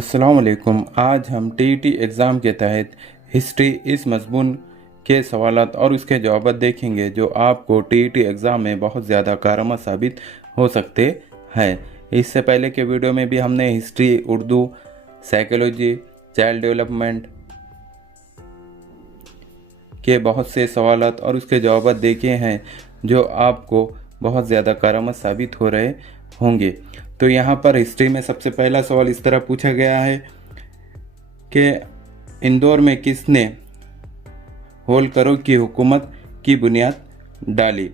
अस्सलाम वालेकुम। आज हम टीईटी एग्ज़ाम के तहत हिस्ट्री इस मज़मून के सवालात और उसके जवाब देखेंगे जो आपको टीईटी एग्ज़ाम में बहुत ज़्यादा कारगर साबित हो सकते हैं। इससे पहले के वीडियो में भी हमने history, Urdu, psychology, child development के बहुत से सवालात और उसके जवाब देखे हैं जो आपको बहुत ज़्यादा कारगर साबित हो रहे होंगे। तो यहाँ पर हिस्ट्री में सबसे पहला सवाल इस तरह पूछा गया है कि इंदौर में किसने होलकरों की हुकूमत की बुनियाद डाली।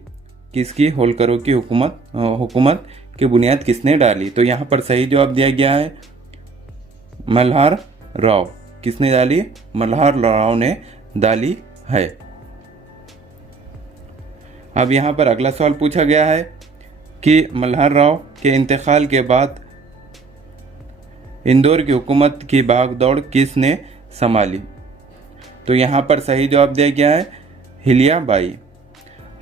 किसकी होलकरों की हुकूमत की बुनियाद किसने डाली। तो यहाँ पर सही जवाब दिया गया है मल्हार राव। किसने डाली? मल्हार राव ने डाली है। अब यहाँ पर अगला सवाल पूछा गया है कि मल्हार राव के इंतकाल के बाद इंदौर की हुकूमत की भागदौड़ किसने संभाली। तो यहाँ पर सही जवाब दिया गया है हिलिया बाई।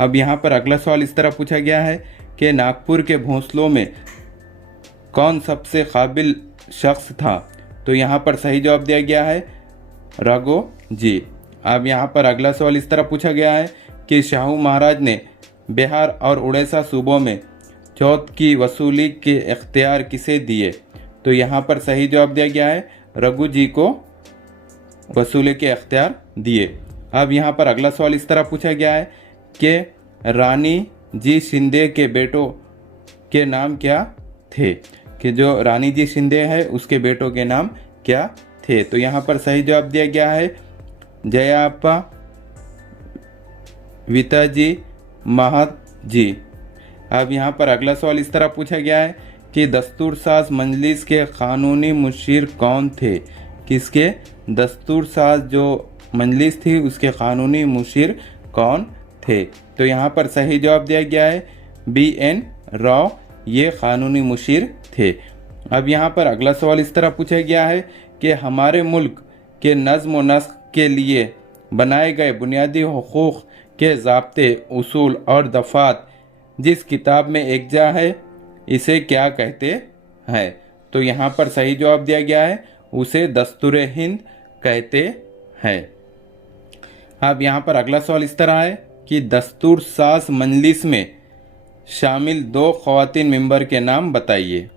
अब यहाँ पर अगला सवाल इस तरह पूछा गया है कि नागपुर के भोंसलों में कौन सबसे काबिल शख्स था। तो यहाँ पर सही जवाब दिया गया है राघो जी। अब यहाँ पर अगला सवाल इस तरह पूछा गया है कि शाहू महाराज ने बिहार और उड़ीसा सूबों में चौथ की वसूली के इख्तियार किसे दिए। तो यहाँ पर सही जवाब दिया गया है रघु जी को वसूली के इख्तियार दिए। अब यहाँ पर अगला सवाल इस तरह पूछा गया है कि रानी जी शिंदे के बेटों के नाम क्या थे। कि जो रानी जी शिंदे है उसके बेटों के नाम क्या थे। तो यहाँ पर सही जवाब दिया गया है जयाप्पा, विताजी, महादजी। अब यहाँ पर अगला सवाल इस तरह पूछा गया है कि दस्तूरसाज मजलिस के कानूनी मुशीर कौन थे। किसके? दस्तूरसाज जो मजलिस थी उसके कानूनी मुशीर कौन थे। तो यहाँ पर सही जवाब दिया गया है BN राव, ये कानूनी मुशीर थे। अब यहाँ पर अगला सवाल इस तरह पूछा गया है कि हमारे मुल्क के नज़्म व नस्क के लिए बनाए गए बुनियादी हुकूक के ज़ाब्ते, उसूल और दफ़ात जिस किताब में एकजा है इसे क्या कहते हैं। तो यहाँ पर सही जवाब दिया गया है उसे दस्तूर हिंद कहते हैं। अब यहाँ पर अगला सवाल इस तरह है कि दस्तूर साज मजलिस में शामिल 2 ख़वातीन मेंबर के नाम बताइए।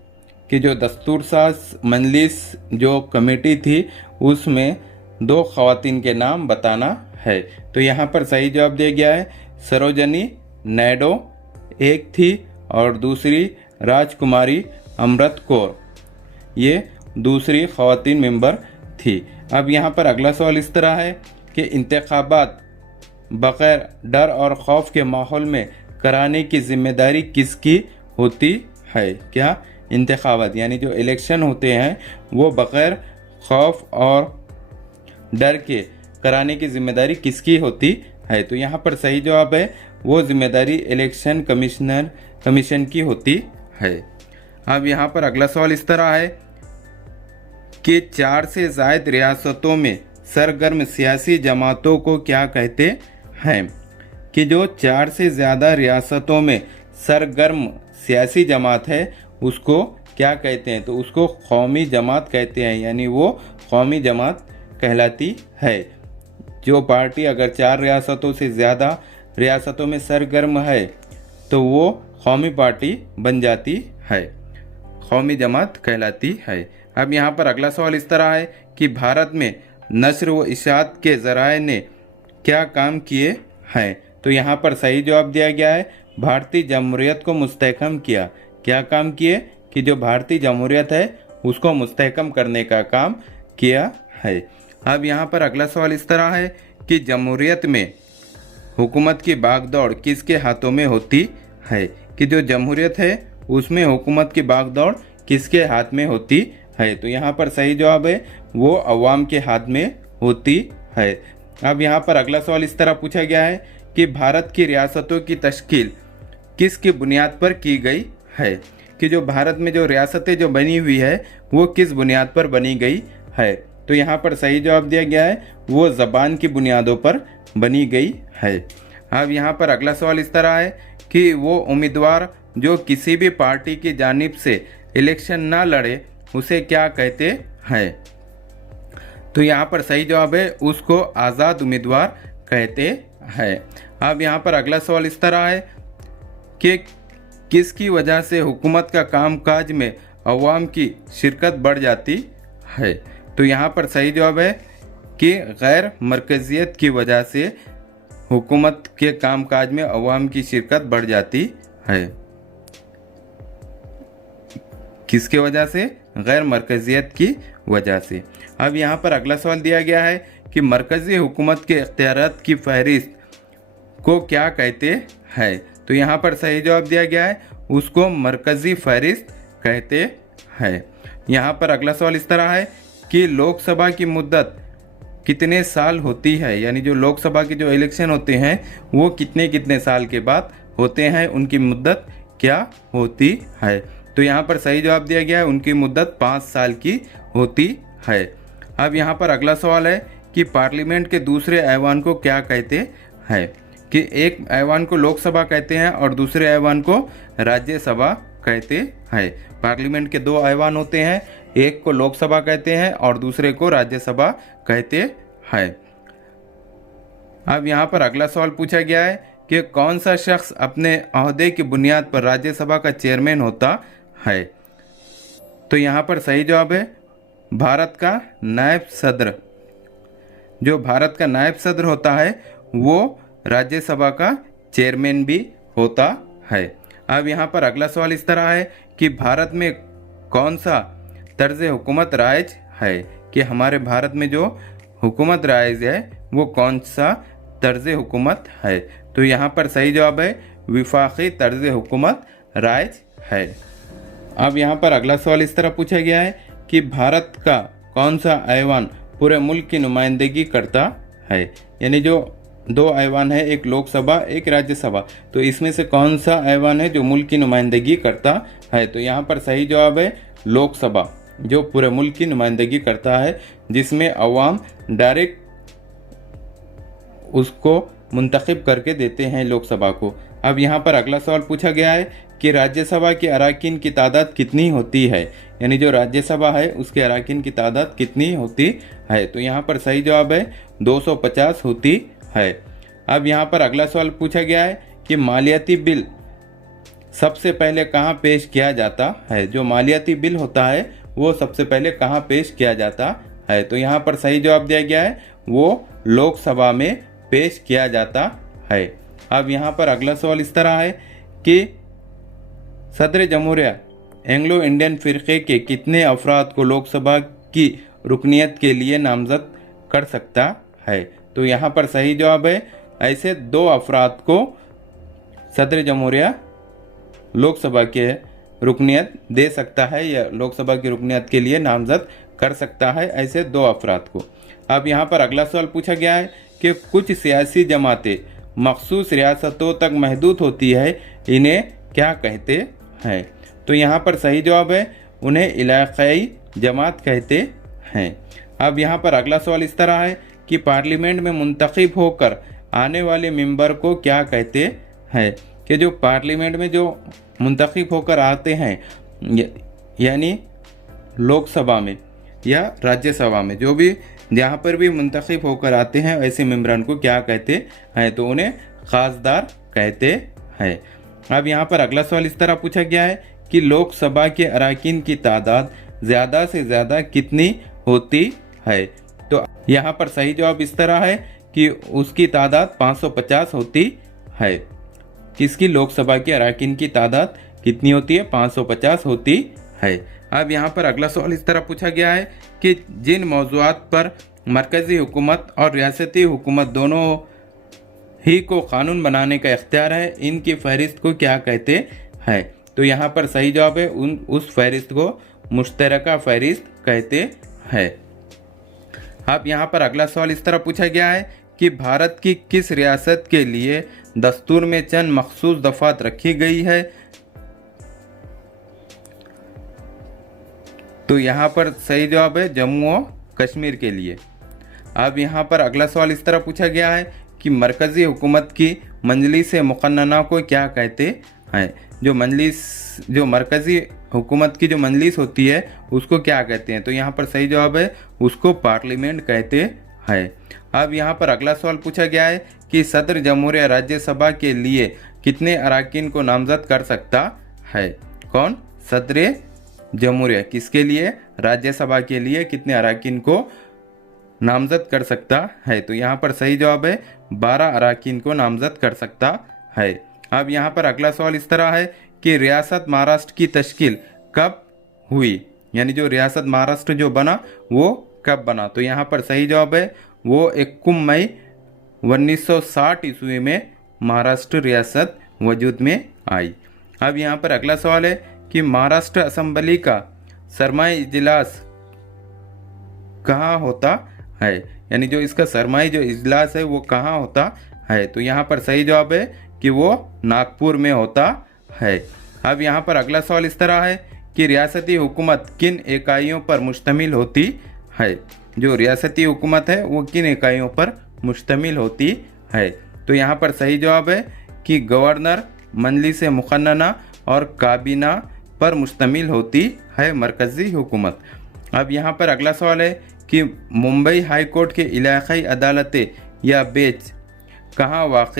कि जो दस्तूर साज मजलिस जो कमेटी थी उसमें 2 ख़वातीन के नाम बताना है। तो यहाँ पर सही जवाब दिया गया है सरोजनी नायडू एक थी और दूसरी राजकुमारी अमृत कौर, ये दूसरी ख़वातीन मेंबर थी। अब यहाँ पर अगला सवाल इस तरह है कि इंतखाबात बग़ैर डर और खौफ के माहौल में कराने की जिम्मेदारी किसकी होती है। क्या? इंतखाबात यानी जो इलेक्शन होते हैं वो बग़ैर खौफ और डर के कराने की जिम्मेदारी किसकी होती है। तो यहाँ पर सही जवाब है वो जिम्मेदारी इलेक्शन कमीशन की होती है। अब यहाँ पर अगला सवाल इस तरह है कि 4 से ज़ायद रियासतों में सरगर्म सियासी जमातों को क्या कहते हैं। कि जो 4 से ज़्यादा रियासतों में सरगर्म सियासी जमात है उसको क्या कहते हैं। तो उसको कौमी जमात कहते हैं, यानी वो कौमी जमात कहलाती है। जो पार्टी अगर 4 रियासतों से ज़्यादा रियासतों में सरगर्म है तो वो कौमी पार्टी बन जाती है, कौमी जमात कहलाती है। अब यहाँ पर अगला सवाल इस तरह है कि भारत में नस्र व इशाअत के ज़राए ने क्या काम किए हैं। तो यहाँ पर सही जवाब दिया गया है भारतीय जमहूरियत को मुस्तहकम किया। क्या काम किए? कि जो भारतीय जमहूरियत है उसको मुस्तहकम करने का काम किया है। अब यहाँ पर अगला सवाल इस तरह है कि जमहूरियत में हुकूमत की भागदौड़ किसके हाथों में होती है। कि जो जमहूरियत है उसमें हुकूमत की भागदौड़ किसके हाथ में होती है। तो यहाँ पर सही जवाब है वो अवाम के हाथ में होती है। अब यहाँ पर अगला सवाल इस तरह पूछा गया है कि भारत की रियासतों की तश्कील किसकी बुनियाद पर की गई है। कि जो भारत में जो रियासतें जो बनी हुई है वो किस बुनियाद पर बनी गई है। तो यहाँ पर सही जवाब दिया गया है वो ज़बान की बुनियादों पर बनी गई है। अब यहाँ पर अगला सवाल इस तरह है कि वो उम्मीदवार जो किसी भी पार्टी की जानिब से इलेक्शन ना लड़े उसे क्या कहते है। तो यहाँ पर सही जवाब है उसको आज़ाद उम्मीदवार कहते हैं। अब यहाँ पर अगला सवाल इस तरह है कि किसकी वजह से हुकूमत का कामकाज में अवाम की शिरकत बढ़ जाती है। तो यहाँ पर सही जवाब है कि गैर मरकज़ियत की वजह से हुकूमत के कामकाज में अवाम की शिरकत बढ़ जाती है। किसके वजह से? गैर मरकज़ियत की वजह से। अब यहाँ पर अगला सवाल दिया गया है कि मरकज़ी हुकूमत के इख्तियारात की फहरिस्त को क्या कहते हैं। तो यहाँ पर सही जवाब दिया गया है उसको मरकज़ी फहरिस्त कहते हैं। यहाँ पर अगला सवाल इस तरह है कि लोकसभा की मुद्दत कितने साल होती है, यानी जो लोकसभा के जो इलेक्शन होते हैं वो कितने कितने साल के बाद होते हैं, उनकी मुद्दत क्या होती है। तो यहाँ पर सही जवाब दिया गया है उनकी मुद्दत 5 साल की होती है। अब यहाँ पर अगला सवाल है कि पार्लियामेंट के दूसरे ऐवान को क्या कहते हैं। कि एक ऐवान को लोकसभा कहते हैं और दूसरे ऐवान को राज्यसभा कहते हैं। पार्लियामेंट के 2 ऐवान होते हैं, एक को लोकसभा कहते हैं और दूसरे को राज्यसभा कहते हैं। अब यहाँ पर अगला सवाल पूछा गया है कि कौन सा शख्स अपने अहदे की बुनियाद पर राज्यसभा का चेयरमैन होता है। तो यहाँ पर सही जवाब है भारत का नायब सदर। जो भारत का नायब सदर होता है वो राज्यसभा का चेयरमैन भी होता है। अब यहाँ पर अगला सवाल इस तरह है कि भारत में कौन सा तर्ज हुकूमत राइज है। कि हमारे भारत में जो हुकूमत राइज है वो कौन सा तर्ज हुकूमत है। तो यहाँ पर सही जवाब है विफाकी तर्ज हुकूमत राइज है। अब यहाँ पर अगला सवाल इस तरह पूछा गया है कि भारत का कौन सा ऐवान पूरे मुल्क की नुमाइंदगी करता है। यानी जो 2 ऐवान है, एक लोकसभा एक राज्यसभा, तो इसमें से कौन सा ऐवान है जो मुल्क की नुमाइंदगी करता है। तो यहाँ पर सही जवाब है लोकसभा, जो पूरे मुल्क की नुमाइंदगी करता है, जिसमें अवाम डायरेक्ट उसको मुंतखब करके देते हैं लोकसभा को। अब यहाँ पर अगला सवाल पूछा गया है कि राज्यसभा के अराकीन की तादाद कितनी होती है। यानी जो राज्यसभा है उसके अराकीन की तादाद कितनी होती है। तो यहाँ पर सही जवाब है 250 होती है। अब यहाँ पर अगला सवाल पूछा गया है कि मालियाती बिल सबसे पहले कहाँ पेश किया जाता है। जो मालियाती बिल होता है वो सबसे पहले कहाँ पेश किया जाता है। तो यहाँ पर सही जवाब दिया गया है वो लोकसभा में पेश किया जाता है। अब यहाँ पर अगला सवाल इस तरह है कि सदर जमहूरिया एंग्लो इंडियन फ़िरक़े के कितने अफराद को लोकसभा की रुकनीत के लिए नामजद कर सकता है। तो यहाँ पर सही जवाब है ऐसे 2 अफराद को सदर जमहूरिया लोकसभा के रुकनीत दे सकता है या लोकसभा की रुकनीत के लिए नामजद कर सकता है, ऐसे 2 अफराद को। अब यहाँ पर अगला सवाल पूछा गया है कि कुछ सियासी जमातें मखसूस रियासतों तक महदूद होती है, इन्हें क्या कहते हैं। तो यहाँ पर सही जवाब है उन्हें इलाक़ाई जमात कहते हैं। अब यहाँ पर अगला सवाल इस तरह है कि पार्लियामेंट में मुंतखब होकर आने वाले मेंबर को क्या कहते हैं। कि जो पार्लियामेंट में जो मुंतखब होकर आते हैं यानी लोकसभा में या राज्यसभा में, जो भी जहाँ पर भी मुंतखब होकर आते हैं ऐसे मेंबरान को क्या कहते हैं। तो उन्हें खासदार कहते हैं। अब यहाँ पर अगला सवाल इस तरह पूछा गया है कि लोकसभा के अराकीन की तादाद ज़्यादा से ज़्यादा कितनी होती है। तो यहाँ पर सही जवाब इस तरह है कि उसकी तादाद 550 होती है। किसकी? लोकसभा के अराकीन की तादाद कितनी होती है? 550 होती है। अब यहाँ पर अगला सवाल इस तरह पूछा गया है कि जिन मौज़ूआत पर मरकज़ी हुकूमत और रियासती हुकूमत दोनों ही को कानून बनाने का इख्तियार है, इनकी फहरिस्त को क्या कहते हैं। तो यहाँ पर सही जवाब है उस फहरिस्त को मुश्तरका फहरिस्त कहते हैं। अब यहाँ पर अगला सवाल इस तरह पूछा गया है कि भारत की किस रियासत के लिए दस्तूर में चंद मखसूस दफ़ात रखी गई है। तो यहाँ पर सही जवाब है जम्मू और कश्मीर के लिए। अब यहाँ पर अगला सवाल इस तरह पूछा गया है कि मरकज़ी हुकूमत की मंजलिस मुक़न्नना को क्या कहते है। जो मरकज़ी हुकूमत की जो मजलिस होती है उसको क्या कहते हैं? तो यहाँ पर सही जवाब है उसको पार्लियामेंट कहते हैं। अब यहाँ पर अगला सवाल पूछा गया है कि सदर जमहूरिया राज्यसभा के लिए कितने अरकान को नामजद कर सकता है? कौन? सदर जमहूरिया किसके लिए? राज्यसभा के लिए कितने अरकान को नामजद कर सकता है? तो यहाँ पर सही जवाब है 12 अरकान को नामजद कर सकता है। अब यहाँ पर अगला सवाल इस तरह है कि रियासत महाराष्ट्र की तश्कील कब हुई? यानी जो रियासत महाराष्ट्र जो बना वो कब बना? तो यहाँ पर सही जवाब है वो 21 मई 1960 ईस्वी में महाराष्ट्र रियासत वजूद में आई। अब यहाँ पर अगला सवाल है कि महाराष्ट्र असेंबली का सरमाई इजलास कहाँ होता है? यानी जो इसका सरमाई जो इजलास है वो कहाँ होता है? तो यहाँ पर सही जवाब है कि वो नागपुर में होता है। अब यहाँ पर अगला सवाल इस तरह है कि रियासती हुकूमत किन इकाइयों पर मुश्तमिल होती है? जो रियासती हुकूमत है वो किन इकाइयों पर मुश्तमिल होती है? तो यहाँ पर सही जवाब है कि गवर्नर, मजलिस मुक़न्नना और काबीना पर मुश्तमिल होती है मरकज़ी हुकूमत। अब यहाँ पर अगला सवाल है कि मुंबई हाई कोर्ट के इलाक़ाई अदालतें या बेंच कहाँ वाक़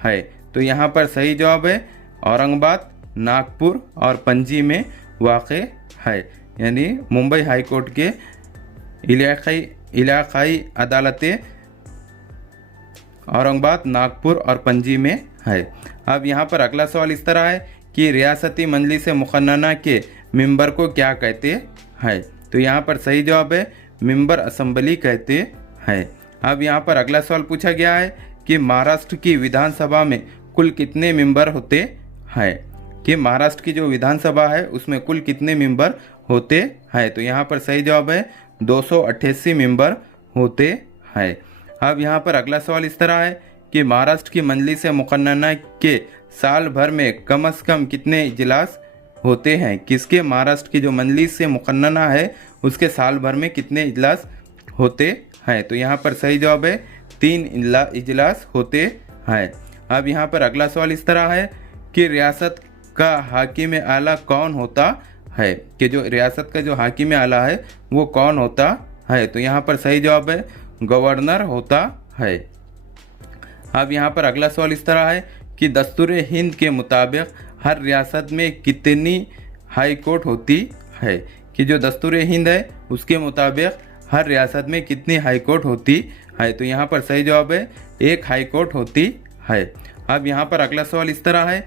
है? तो यहाँ पर सही जवाब है औरंगाबाद, नागपुर और पणजी में वाक़ है। यानी मुंबई हाई कोर्ट के इलाक़ाई अदालतें औरंगाबाद, नागपुर और पणजी में है। अब यहाँ पर अगला सवाल इस तरह है कि रियासती मजलिस मुक़न्नना के मेंबर को क्या कहते हैं? तो यहाँ पर सही जवाब है मेंबर असेंबली कहते हैं। अब यहाँ पर अगला सवाल पूछा गया है कि महाराष्ट्र की विधानसभा में कुल कितने मेंबर होते हैं? कि महाराष्ट्र की जो विधानसभा है उसमें कुल कितने मेंबर होते हैं? तो यहाँ पर सही जवाब है 288 मेंबर होते हैं। अब यहाँ पर अगला सवाल इस तरह है कि महाराष्ट्र की मजलिस मुक़न्नना के साल भर में कम से कम कितने इजलास होते हैं? किसके? महाराष्ट्र की जो मजलिस मुक़न्नना है उसके साल भर में कितने इजलास होते हैं? तो यहाँ पर सही जवाब है 3 इजलास होते हैं। अब यहाँ पर अगला सवाल इस तरह है कि रियासत का हाकिम आला कौन होता है? कि जो रियासत का जो हाकिम आला है वो कौन होता है? तो यहाँ पर सही जवाब है गवर्नर होता है। अब यहाँ पर अगला सवाल इस तरह है कि दस्तूर हिंद के मुताबिक हर रियासत में कितनी हाई कोर्ट होती है? कि जो दस्तूर हिंद है उसके मुताबिक हर रियासत में कितनी हाई कोर्ट होती है? तो यहाँ पर सही जवाब है 1 हाई कोर्ट होती है। अब यहाँ पर अगला सवाल इस तरह है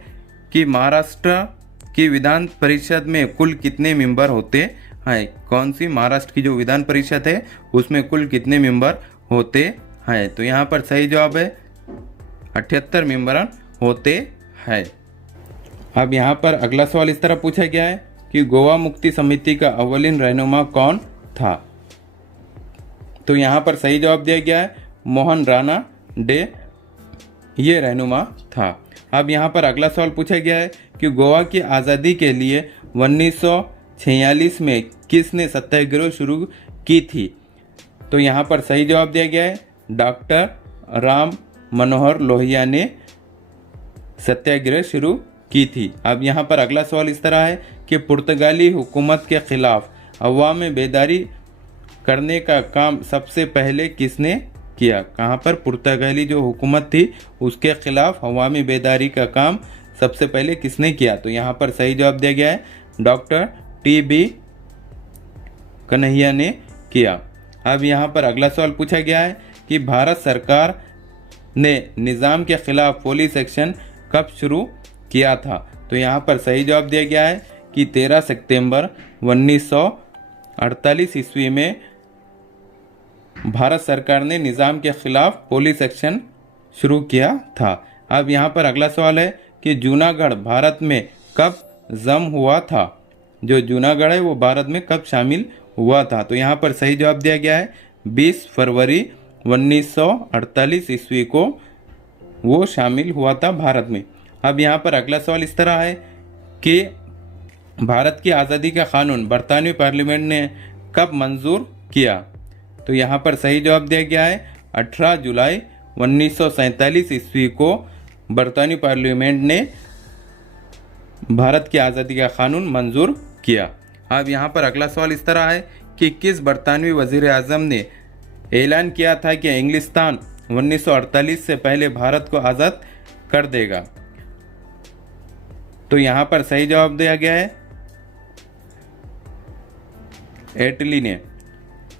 कि महाराष्ट्र की विधान परिषद में कुल कितने मेंबर होते हैं? कौन सी? महाराष्ट्र की जो विधान परिषद है उसमें कुल कितने मेंबर होते हैं? तो यहाँ पर सही जवाब है 78 मेंबर होते हैं। अब यहाँ पर अगला सवाल इस तरह पूछा गया है कि गोवा मुक्ति समिति का अव्वलीन रहनुमा कौन था? तो यहाँ पर सही जवाब दिया गया है मोहन राणा डे, ये रहनुमा था। अब यहाँ पर अगला सवाल पूछा गया है कि गोवा की आज़ादी के लिए 1946 में किसने सत्याग्रह शुरू की थी? तो यहाँ पर सही जवाब दिया गया है डॉक्टर राम मनोहर लोहिया ने सत्याग्रह शुरू की थी। अब यहाँ पर अगला सवाल इस तरह है कि पुर्तगाली हुकूमत के खिलाफ अवाम में बेदारी करने का काम सबसे पहले किसने किया? कहाँ पर? पुर्तगाली जो हुकूमत थी उसके खिलाफ अवामी बेदारी का काम सबसे पहले किसने किया? तो यहाँ पर सही जवाब दिया गया है डॉक्टर टी.बी. कन्हैया ने किया। अब यहाँ पर अगला सवाल पूछा गया है कि भारत सरकार ने निज़ाम के खिलाफ पुलिस एक्शन कब शुरू किया था? तो यहाँ पर सही जवाब दिया गया है कि 13 सितंबर 1948 ईस्वी में भारत सरकार ने निज़ाम के खिलाफ पुलिस एक्शन शुरू किया था। अब यहाँ पर अगला सवाल है कि जूनागढ़ भारत में कब जम हुआ था? जो जूनागढ़ है वो भारत में कब शामिल हुआ था? तो यहाँ पर सही जवाब दिया गया है 20 फरवरी 1948 ईस्वी को वो शामिल हुआ था भारत में। अब यहाँ पर अगला सवाल इस तरह है कि भारत की आज़ादी का कानून बरतानवी पार्लियामेंट ने कब मंजूर किया? तो यहाँ पर सही जवाब दिया गया है 18 जुलाई 1947 ईस्वी को बरतानवी पार्लियामेंट ने भारत की आज़ादी का कानून मंजूर किया। अब यहाँ पर अगला सवाल इस तरह है कि किस बरतानवी वजीर आज़म ने ऐलान किया था कि इंग्लिस्तान 1948 से पहले भारत को आज़ाद कर देगा। तो यहाँ पर सही जवाब दिया गया है इटली ने।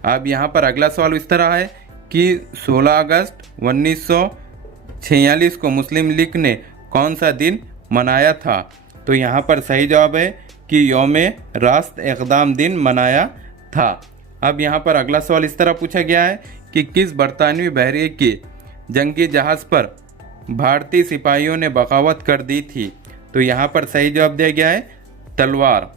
अब यहाँ पर अगला सवाल इस तरह है कि 16 अगस्त 1946 को मुस्लिम लीग ने कौन सा दिन मनाया था। तो यहाँ पर सही जवाब है कि यौम रास्त इक़दाम दिन मनाया था। अब यहाँ पर अगला सवाल इस तरह पूछा गया है कि किस बरतानवी बहरिए के जंगी जहाज़ पर भारतीय सिपाहियों ने बगावत कर दी थी। तो यहाँ पर सही जवाब दिया गया है तलवार।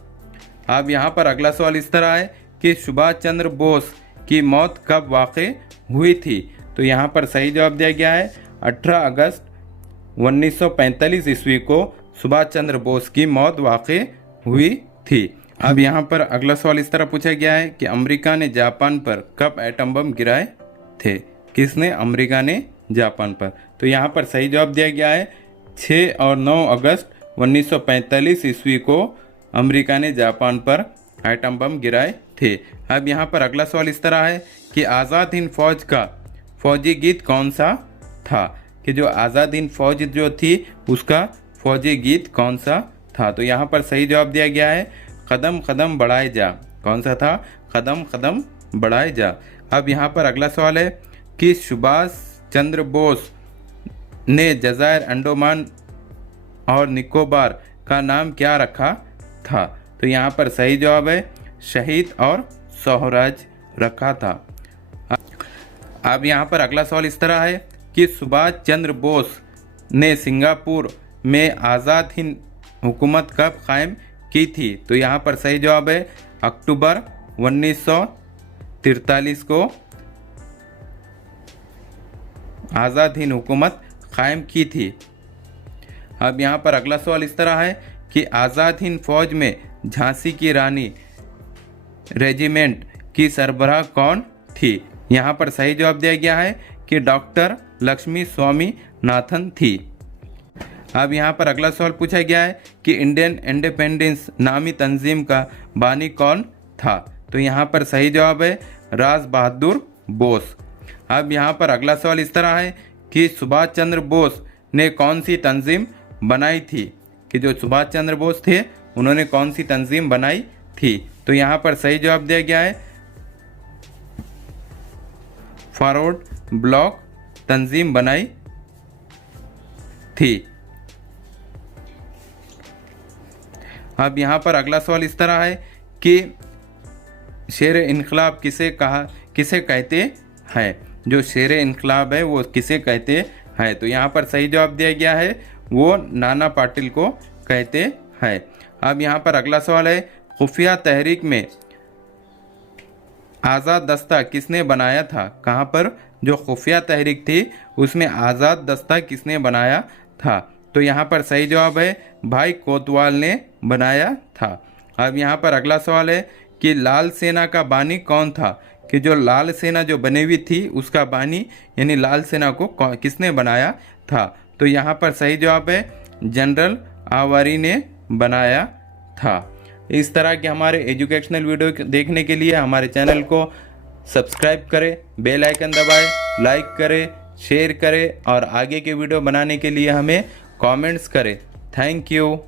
अब यहाँ पर अगला सवाल इस तरह है कि सुभाष चंद्र बोस की मौत कब वाक़ई हुई थी। तो यहाँ पर सही जवाब दिया गया है 18 अगस्त 1945 ईस्वी को सुभाष चंद्र बोस की मौत वाक़ई हुई थी। अब यहाँ पर अगला सवाल इस तरह पूछा गया है कि अमेरिका ने जापान पर कब एटम बम गिराए थे। किसने? अमेरिका ने जापान पर। तो यहाँ पर सही जवाब दिया गया है 6 और 9 अगस्त 1945 ईस्वी को अमेरिका ने जापान पर एटम बम गिराए थे। अब यहाँ पर अगला सवाल इस तरह है कि आज़ाद हिंद फौज का फौजी गीत कौन सा था। कि जो आज़ाद हिंद फौज जो थी उसका फौजी गीत कौन सा था। तो यहाँ पर सही जवाब दिया गया है कदम कदम बढ़ाए जा। कौन सा था? कदम कदम बढ़ाए जा। अब यहाँ पर अगला सवाल है कि सुभाष चंद्र बोस ने जज़ायर अंडमान और निकोबार का नाम क्या रखा था। तो यहाँ पर सही जवाब है शहीद और स्वराज रखा था। अब यहाँ पर अगला सवाल इस तरह है कि सुभाष चंद्र बोस ने सिंगापुर में आज़ाद हिंद हुकूमत कब कायम की थी। तो यहाँ पर सही जवाब है अक्टूबर 1943 को आज़ाद हिंद हुकूमत कायम की थी। अब यहाँ पर अगला सवाल इस तरह है कि आज़ाद हिंद फौज में झांसी की रानी रेजिमेंट की सरबराह कौन थी। यहाँ पर सही जवाब दिया गया है कि डॉक्टर लक्ष्मी स्वामी नाथन थी। अब यहाँ पर अगला सवाल पूछा गया है कि इंडियन इंडिपेंडेंस नामी तंजीम का बानी कौन था। तो यहाँ पर सही जवाब है राज बहादुर बोस। अब यहाँ पर अगला सवाल इस तरह है कि सुभाष चंद्र बोस ने कौन सी तंजीम बनाई थी। कि जो सुभाष चंद्र बोस थे उन्होंने कौन सी तंजीम बनाई थी। तो यहाँ पर सही जवाब दिया गया है फॉरवर्ड ब्लॉक तंजीम बनाई थी। अब यहाँ पर अगला सवाल इस तरह है कि शेर इनकलाब किसे कहते हैं। जो शेर इनकलाब है वो किसे कहते हैं। तो यहाँ पर सही जवाब दिया गया है वो नाना पाटिल को कहते हैं। अब यहाँ पर अगला सवाल है खुफिया तहरीक में आज़ाद दस्ता किसने बनाया था। कहाँ पर? जो खुफिया तहरीक थी उसमें आज़ाद दस्ता किसने बनाया था। तो यहाँ पर सही जवाब है भाई कोतवाल ने बनाया था। अब यहाँ पर अगला सवाल है कि लाल सेना का बानी कौन था। कि जो लाल सेना जो बनी हुई थी उसका बानी यानी लाल सेना को किसने बनाया था। तो यहाँ पर सही जवाब है जनरल आवारी ने बनाया था। इस तरह के हमारे एजुकेशनल वीडियो देखने के लिए हमारे चैनल को सब्सक्राइब करें, बेल आइकन दबाएं, लाइक करें, शेयर करें और आगे के वीडियो बनाने के लिए हमें कमेंट्स करें। Thank you.